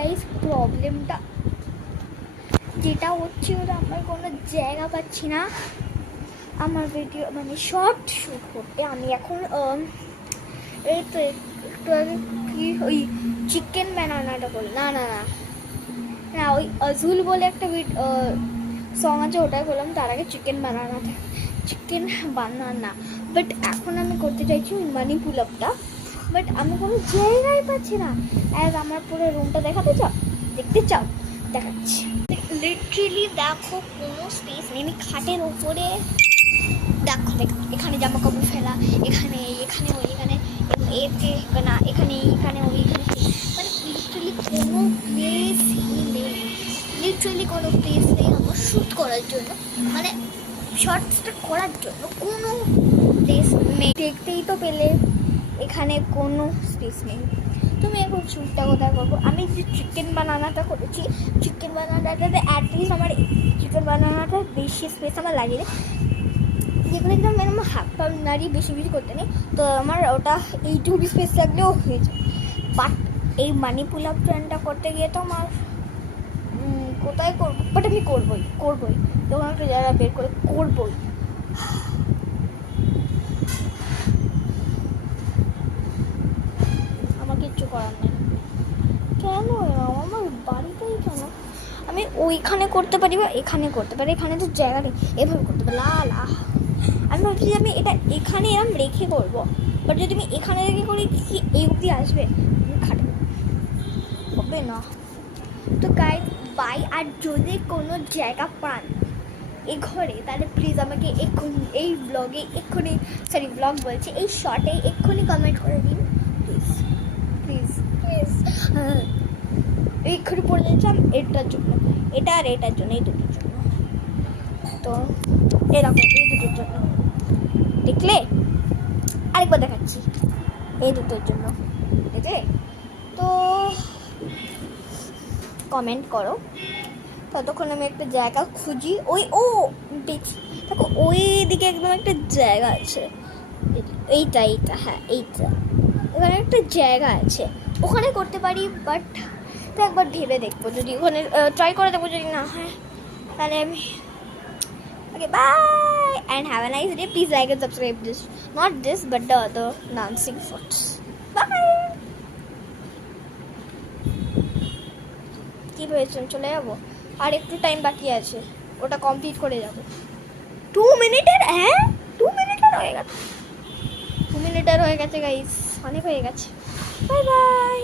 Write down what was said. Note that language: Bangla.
গাইস প্রবলেমটা যেটা হচ্ছে ওটা আমার কোনো জায়গা পাচ্ছি না আমার ভিডিও মানে শর্ট শ্যুট করতে। আমি এখন এই তো একটু আগে কি ওই চিকেন বানানাটা করলাম, না না না না ওই আজুল বলে একটা সং আছে ওটাই করলাম, তার আগে চিকেন বানানা। বাট এখন আমি করতে চাইছি ওই মানি পুলাপটা, বাট আমি কোনো জায়গায় পাচ্ছি না। আর আমার পুরো রুমটা দেখতে চাও দেখাচ্ছি। লিটারেলি দেখো কোনো স্পেস নেই। আমি খাটের ওপরে দেখো এখানে জামা কাপড় ফেলা, এখানে ওইখানে না এখানে ওইখানে, মানে লিটারেলি কোনো প্লেসই নেই। লিটারেলি কোনো প্লেস নেই আমার শ্যুট করার জন্য, মানে শর্টসটা করার জন্য কোনো প্লেস নেই। দেখতেই তো পেলে এখানে কোনো স্পেস নেই। তুমি এখন শ্যুটটা কোথায় করবো? আমি যে চিকেন বানানাটা করেছি, চিকেন বানানাটাতে অ্যাটলিস্ট আমার চিকেন বানানাটা বেশি স্পেস আমার লাগেনি, যেগুলো একদম মানে আমার হাত পা নাড়ি বেশি করতে নেই, তো আমার ওটা এইটুকু স্পেস লাগলেও হয়ে যায়। বাট এই মানি পুলাপ ট্রেনটা করতে গিয়ে তো আমার কোথায় করবো, বাট আমি করবোই যখন একটা জায়গা বের করে করবোই। আমার কিচ্ছু করার নেই। কেন আমার বাড়িতেই কেন আমি ওইখানে করতে পারি বা এখানে করতে পারি, এখানে তো জায়গা নেই, এভাবে করতে পারি। আমি ভাবছি যে আমি এটা এখানে এরকম রেখে করবো, বাট যদি আমি এখানে রেখে করি কি এই অবধি আসবে? খাটবে হবে না। তো গাইস বাই। আর যদি কোনো জায়গা পান এই ঘরে তাহলে প্লিজ আমাকে এক্ষুনি এই ব্লগে ব্লগ বলছি এই শর্টে এক্ষুনি কমেন্ট করে দিন প্লিজ প্লিজ প্লিজ। এক্ষুনি পড়ে যাচ্ছিলাম এটার জন্য, এটা আর এটার জন্য, এই দুটোর জন্য। তো এরকম এই দুটোর জন্য দেখলে আরেকবার দেখাচ্ছি, এই দুটোর জন্য দেখলে। তো কমেন্ট করো, ততক্ষণ আমি একটা জায়গা খুঁজি। দেখি দেখো ওই দিকে একদম একটা জায়গা আছে, এইটা হ্যাঁ এইটা, ওখানে একটা জায়গা আছে, ওখানে করতে পারি। বাট তো একবার ভেবে দেখবো, যদি ওখানে ট্রাই করে দেখবো, যদি না হয় তাহলে আমি okay bye and have a nice day. Please like and subscribe this, not this but the other dancing shorts. Bye. কি ভেবেছেন চলে যাবো? আর একটু টাইম বাকি আছে, ওটা কমপ্লিট করে যাবো। 2 মিনিটের, হ্যাঁ 2 মিনিটের হয়ে গেছে, 2 মিনিটের হয়ে গেছে গাইস, অনেক হয়ে গেছে। Bye bye.